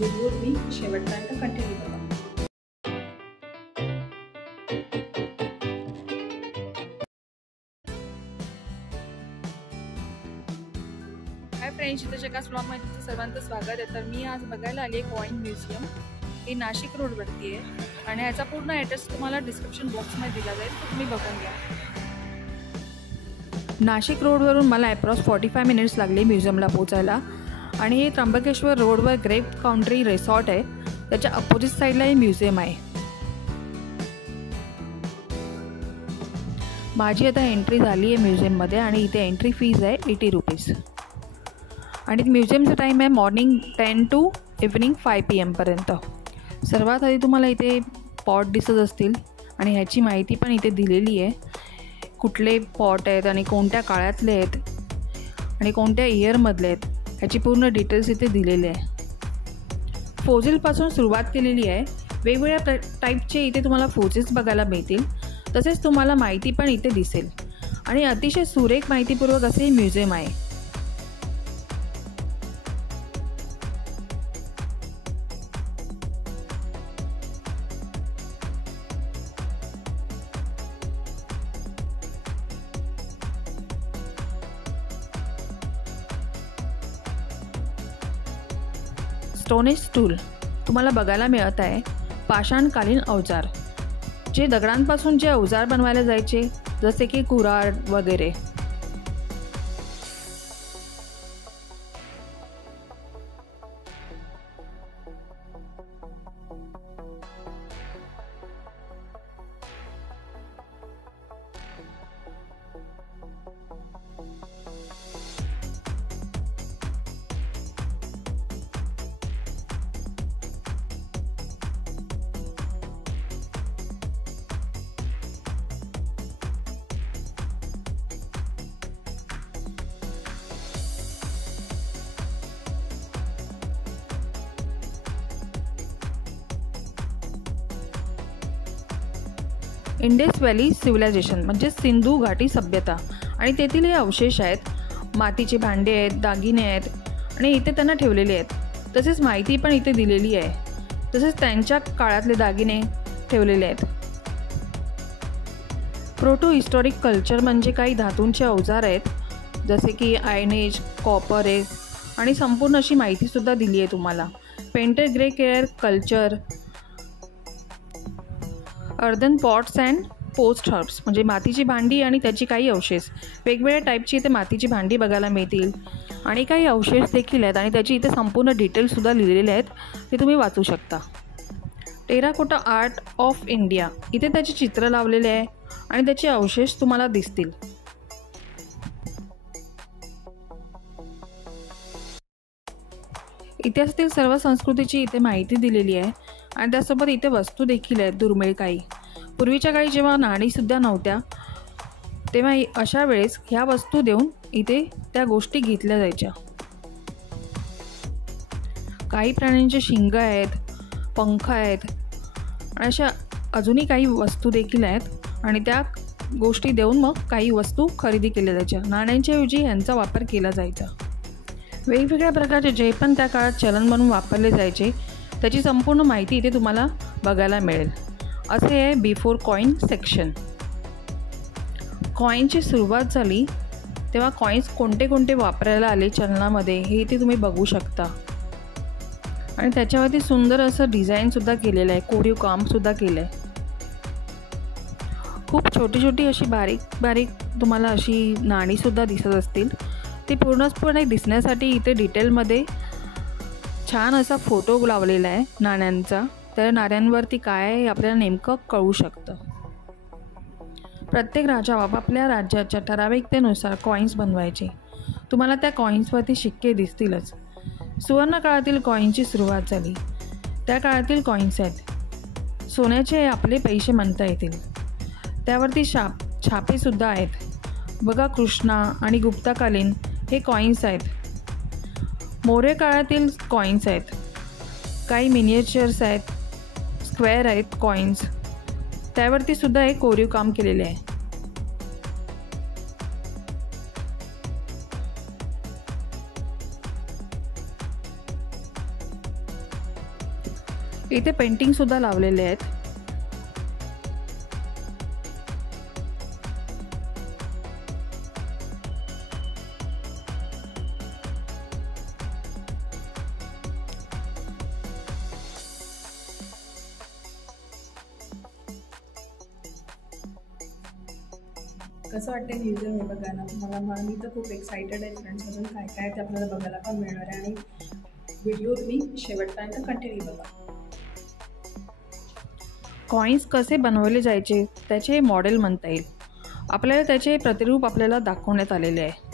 Video तुम्ही शेवटपर्यंत continue करा. हाय फ्रेंड्स, इथे जगास ब्लॉगमध्ये तुमचं सर्वांचं स्वागत आहे. तर मी आज बघायला आली आहे कॉईन म्युझियम. हे नाशिक रोडवरती आहे आणि ह्याचा पूर्ण ॲड्रेस तुम्हाला डिस्क्रिप्शन बॉक्समध्ये दिला जाईल, तर तुम्ही बघून घ्या. नाशिक रोडवरून मला ॲप्रॉक्स 45 मिनिट्स लागले म्युझियमला पोचायला. आणि हे त्र्यंबकेश्वर रोडवर ग्रेप काउंट्री रिसॉर्ट आहे, त्याच्या अपोजिट साईडला हे म्युझियम आहे. माझी आता एंट्री झाली आहे म्युझियममध्ये आणि इथे एंट्री फीज आहे 80 रुपीज. आणि म्युझियमचा टाईम आहे मॉर्निंग 10 to इव्हनिंग 5 PM पर्यंत. सर्वात आधी तुम्हाला इथे पॉट दिसत असतील आणि ह्याची माहिती पण इथे दिलेली आहे. कुठले पॉट आहेत आणि कोणत्या काळातले आहेत आणि कोणत्या इयरमधले आहेत ह्याची पूर्ण डिटेल्स इथे दिलेले आहे. फोजिलपासून सुरुवात केलेली आहे. वेगवेगळ्या टाईपचे इथे तुम्हाला फोजिल्स बघायला मिळतील. तसेच तुम्हाला माहिती पण इथे दिसेल आणि अतिशय सुरेख माहितीपूर्वक असे हे म्युझियम आहे. स्टोनेज टूल तुम्हाला बघायला मिळत आहे. पाषाणकालीन अवजार, जे दगडांपासून जे अवजार बनवायला जायचे, जसे की कुऱ्हाड वगैरे. इंडस व्हॅली सिव्हिलायझेशन म्हणजे सिंधू घाटी सभ्यता आणि तेथील हे अवशेष आहेत. मातीचे भांडे आहेत, दागिने आहेत आणि इथे त्यांना ठेवलेले आहेत. तसेच माहिती पण इथे दिलेली आहे. तसेच त्यांच्या काळातले दागिने ठेवलेले आहेत. प्रोटो हिस्टॉरिक कल्चर म्हणजे काही धातूंचे अवजार आहेत, जसे की आयर्न एज, कॉपर एज आणि संपूर्ण अशी माहितीसुद्धा दिली आहे तुम्हाला. Painted grey ware culture, earthen pots and potsherds म्हणजे मातीची भांडी आणि त्याची काही अवशेष. वेगवेगळ्या टाईपची इथे मातीची भांडी बघायला मिळतील आणि काही अवशेष देखील आहेत आणि त्याची इथे संपूर्ण डिटेल्ससुद्धा लिहिलेले आहेत, ते तुम्ही वाचू शकता. टेराकोटा आर्ट ऑफ इंडिया, इथे त्याचे चित्र लावलेले आहे आणि त्याचे अवशेष तुम्हाला दिसतील. इतिहासातील सर्व संस्कृतीची इथे माहिती दिलेली आहे आणि त्यासोबत इथे वस्तू देखील आहेत दुर्मिळ काही. पूर्वीच्या काळी जेव्हा नाणीसुद्धा नव्हत्या तेव्हा अशा वेळेस ह्या वस्तू देऊन इथे त्या गोष्टी घेतल्या जायच्या. काही प्राण्यांचे शिंग आहेत, पंख आहेत आणि अशा अजूनही काही वस्तू देखील आहेत आणि त्या गोष्टी देऊन मग काही वस्तू खरेदी केल्या जायच्या. नाण्यांच्या ऐवजी ह्यांचा वापर केला जायचा. वेगवेगळ्या प्रकारचे जे पण त्या काळात चलन म्हणून वापरले जायचे त्याची संपूर्ण माहिती इथे तुम्हाला बघायला मिळेल. असे आहे बिफोर कॉईन सेक्शन. कॉईनची सुरुवात झाली तेव्हा कॉईन्स कोणते कोणते वापरायला आले चलनामध्ये हे इथे तुम्ही बघू शकता. आणि त्याच्यावरती सुंदर असं डिझाईनसुद्धा केलेलं आहे, कोरीव कामसुद्धा केलं आहे. खूप छोटी छोटी अशी बारीक बारीक तुम्हाला अशी नाणीसुद्धा दिसत असतील. ती पूर्णपणे दिसण्यासाठी इथे डिटेलमध्ये छान असा फोटो लावलेला आहे नाण्यांचा. त्या नाण्यांवरती काय आहे आपल्याला नेमकं कळू शकतं. प्रत्येक राजा आपापल्या राज्याच्या ठराविकतेनुसार कॉईन्स बनवायचे. तुम्हाला त्या कॉईन्सवरती शिक्के दिसतीलच. सुवर्ण काळातील कॉईनची सुरुवात झाली. त्या काळातील कॉईन्स आहेत. सोन्याचे आपले पैसे म्हणता येतील. त्यावरती छापेसुद्धा आहेत. बघा, कृष्णा आणि गुप्ताकालीन हे कॉईन्स आहेत. मौर्य काळातील कॉईन्स आहेत. काही मिनिएचर्स आहेत, स्क्वेअर आहेत कॉईन्स. त्यावरती सुद्धा एक कोरीव काम केलेले आहे. इथे पेंटिंगसुद्धा लावलेले आहेत. कसं वाटतं म्युझियम हे बघायला? मी तर खूप एक्सायटेड आहे फ्रेंड्स. अजून काय काय ते आपल्याला बघायला पण मिळणार आहे आणि व्हिडिओ तुम्ही शेवटपर्यंत कंटिन्यू बघा. कॉईन्स कसे बनवले जायचे त्याचे मॉडेल म्हणता येईल. आपल्याला त्याचे प्रतिरूप आपल्याला दाखवण्यात आलेले आहे.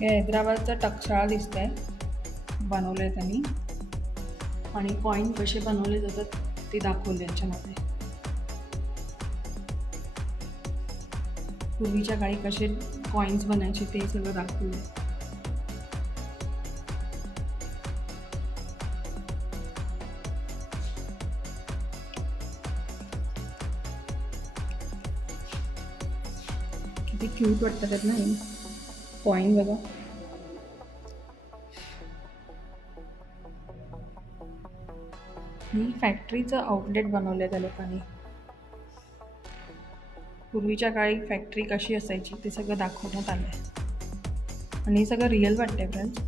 हे हैदराबादचा टकशाळ दिसतंय, बनवलं आहे त्यांनी. आणि कॉईन कसे बनवले जातात ते दाखवले याच्यामध्ये. पूर्वीच्या काळी कसे कॉईन्स बनायचे ते सगळं दाखवलं आहे. किती क्यूट वाटतात ना हे कॉईन बघा. ही फॅक्टरीचं आउटलेट बनवलं आहे त्या लोकांनी. पूर्वीच्या काळी फॅक्टरी कशी असायची ते सगळं दाखवण्यात आलं आहे आणि हे सगळं रिअल वाटतंय फ्रेंड्स.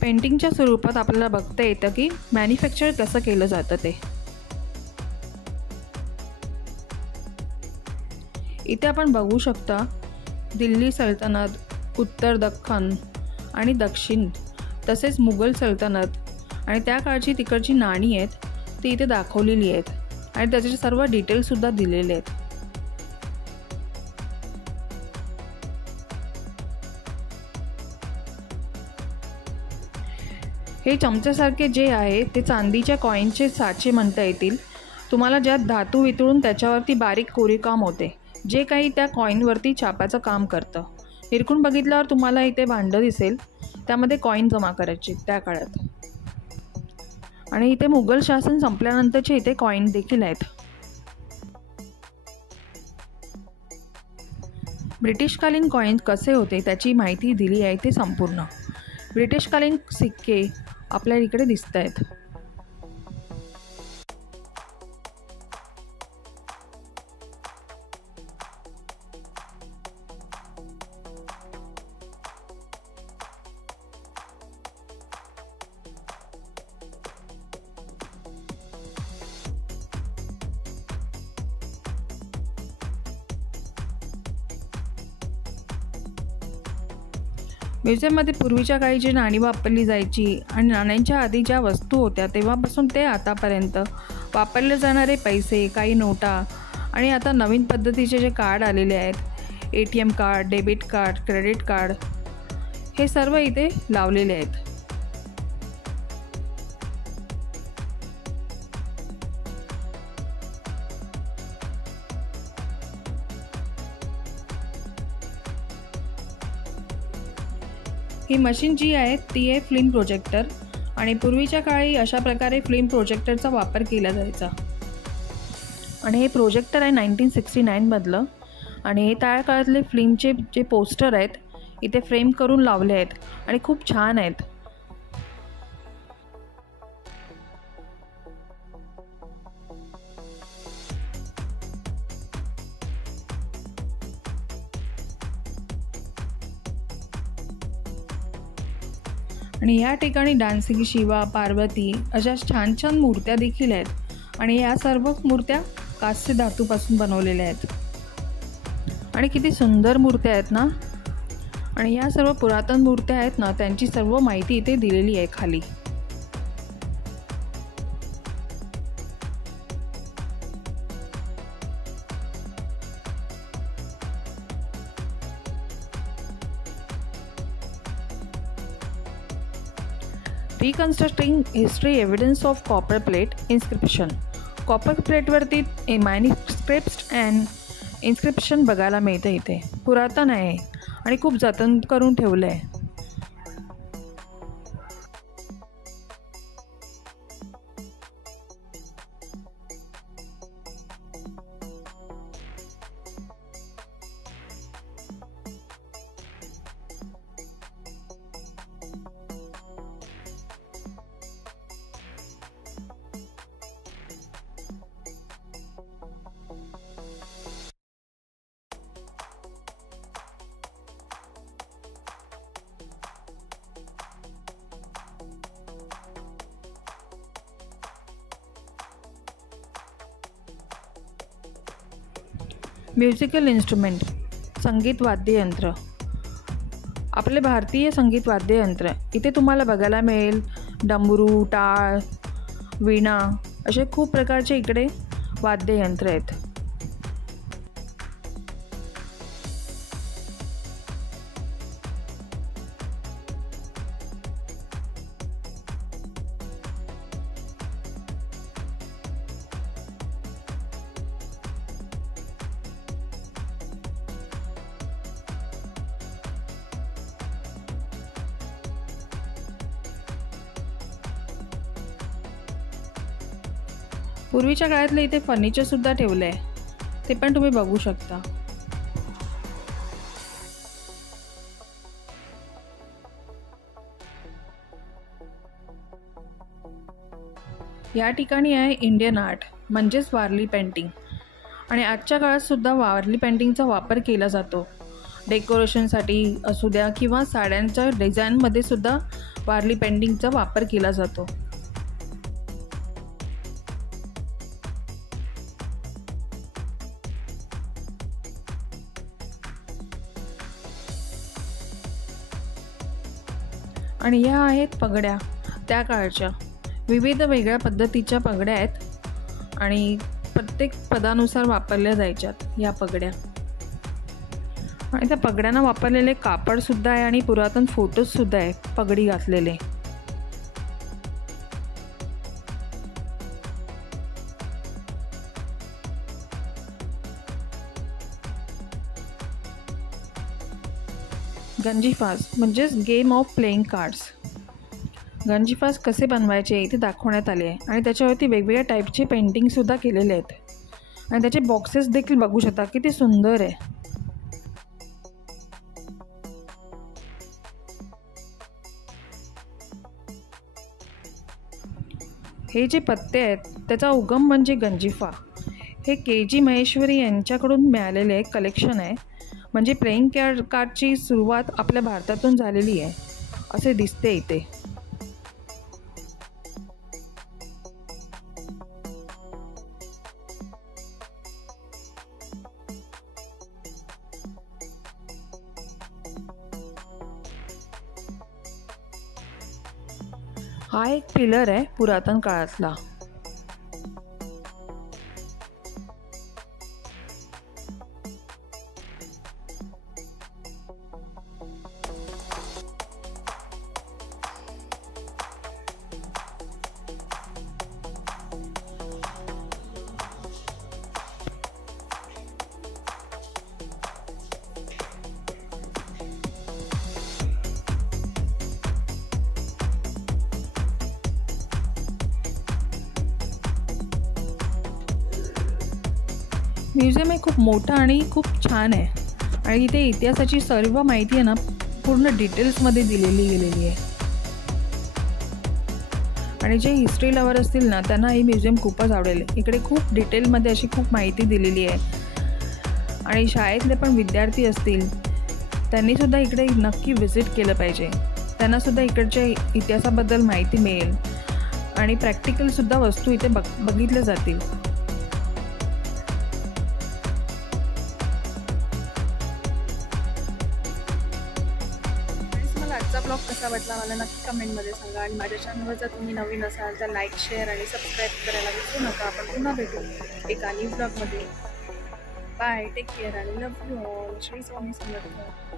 पेंटिंगच्या स्वरूपात आपल्याला बघता येतं की मॅन्युफॅक्चर कसं केलं जातं ते. इथे आपण बघू शकता दिल्ली सल्तनत, उत्तर दख्खन आणि दक्षिण, तसेच मुघल सल्तनत आणि त्या काळची तिकडची नाणी आहेत ती इथे दाखवलेली आहेत आणि त्याचे सर्व डिटेल्ससुद्धा दिलेले आहेत. हे चमच्यासारखे जे आहे ते चांदीच्या कॉईनचे साचे म्हणता येतील. तुम्हाला ज्यात धातू वितळून त्याच्यावरती बारीक कोरीवकाम होते, जे काही त्या कॉईनवरती छापाचं काम करतं. निरखून बघितल्यावर तुम्हाला इथे भांडं दिसेल, त्यामध्ये कॉईन जमा करायचे त्या काळात. आणि इथे मुघल शासन संपल्यानंतरचे इथे कॉईन देखील आहेत. ब्रिटिशकालीन कॉईन कसे होते त्याची माहिती दिली आहे ते संपूर्ण. ब्रिटिशकालीन सिक्के आपल्या इकडे दिसत आहेत. म्युझियममध्ये पूर्वीच्या काळी जी नाणी वापरली जायची आणि नाण्यांच्या आधी ज्या वस्तू होत्या तेव्हापासून ते आतापर्यंत वापरले जाणारे पैसे, काही नोटा आणि आता नवीन पद्धतीचे जे कार्ड आलेले आहेत, ATM card, debit card, credit card, हे सर्व इथे लावलेले आहेत. ही मशीन जी आहे ती आहे फिल्म प्रोजेक्टर आणि पूर्वीच्या काळी अशा प्रकारे फिल्म प्रोजेक्टरचा वापर केला जायचा. आणि हे प्रोजेक्टर आहे 1969 मधलं आणि हे त्या काळातले फिल्मचे जे पोस्टर आहेत इथे फ्रेम करून लावले आहेत आणि खूप छान आहेत. आणि या ठिकाणी डान्सिंग शिवा, पार्वती अशा छान छान मूर्त्या देखील आहेत आणि या सर्व मूर्त्या कास्य धातूपासून बनवलेल्या आहेत आणि किती सुंदर मूर्त्या आहेत ना. आणि या सर्व पुरातन मूर्त्या आहेत ना, त्यांची सर्व माहिती इथे दिलेली आहे खाली. Reconstructing history evidence of copper plate inscription. Copper प्लेटवरती मॅन्युस्क्रिप्ट्स अँड इन्स्क्रिप्शन बघायला मिळतं इथे. पुरातन आहे आणि खूप जतन करून ठेवलं आहे. म्युझिकल इन्स्ट्रुमेंट, संगीत वाद्ययंत्र. आपले भारतीय संगीत वाद्ययंत्र इथे तुम्हाला बघायला मिळेल. डमरू, टाळ, वीणा असे खूप प्रकारचे इकडे वाद्ययंत्र आहेत. पूर्वीच्या काळातलं इथे फर्निचरसुद्धा ठेवलं आहे, ते पण तुम्ही बघू शकता. या ठिकाणी आहे इंडियन आर्ट म्हणजेच वारली पेंटिंग. आणि आजच्या काळातसुद्धा वारली पेंटिंगचा वापर केला जातो. डेकोरेशनसाठी असू द्या किंवा साड्यांच्या डिझाईनमध्ये सुद्धा वारली पेंटिंगचा वापर केला जातो. आणि ह्या आहेत पगड्या. त्या काळच्या विविध वेगळ्या पद्धतीच्या पगड्या आहेत आणि प्रत्येक पदानुसार वापरल्या जायच्यात या पगड्या. आणि त्या पगड्यांना वापरलेले कापडसुद्धा आहे आणि पुरातन फोटोजसुद्धा आहे पगडी घातलेले. गंजीफास म्हणजेच गेम ऑफ प्लेइंग कार्ड्स. गंजीफास कसे बनवायचे इथे दाखवण्यात आले आहे आणि त्याच्यावरती वेगवेगळ्या टाईपचे पेंटिंगसुद्धा केलेले आहेत. आणि त्याचे बॉक्सेस देखील बघू शकता किती सुंदर आहे. हे जे पत्ते आहेत त्याचा उगम म्हणजे गंजीफा. हे के.जी. महेश्वरी यांच्याकडून मिळालेले कलेक्शन आहे. म्हणजे प्लेइंग कार्डची सुरुवात आपल्या भारतातून झालेली आहे असे दिसते इथे. हा एक पिलर आहे पुरातन काळातला. म्युझियम हे खूप मोठं आणि खूप छान आहे आणि इथे इतिहासाची सर्व माहिती आहे ना पूर्ण डिटेल्समध्ये दिलेली गेलेली आहे. आणि जे हिस्ट्री लवर असतील ना त्यांना ही म्युझियम खूपच आवडेल. इकडे खूप डिटेलमध्ये अशी खूप माहिती दिलेली आहे. आणि शाळेतले पण विद्यार्थी असतील त्यांनीसुद्धा इकडे नक्की व्हिजिट केलं पाहिजे. त्यांनासुद्धा इकडच्या इतिहासाबद्दल माहिती मिळेल आणि प्रॅक्टिकलसुद्धा वस्तू इथे बघितल्या जातील. ब्लॉग कसा वाटला मला नक्की कमेंटमध्ये सांगा आणि माझ्या चॅनलवर जर तुम्ही नवीन असाल तर लाईक शेअर आणि सबस्क्राईब करायला विसरू नका. आपण पुन्हा भेटू एका न्यू ब्लॉगमध्ये. बाय, टेक केअर आणि love you all. Shri Swami Samarth.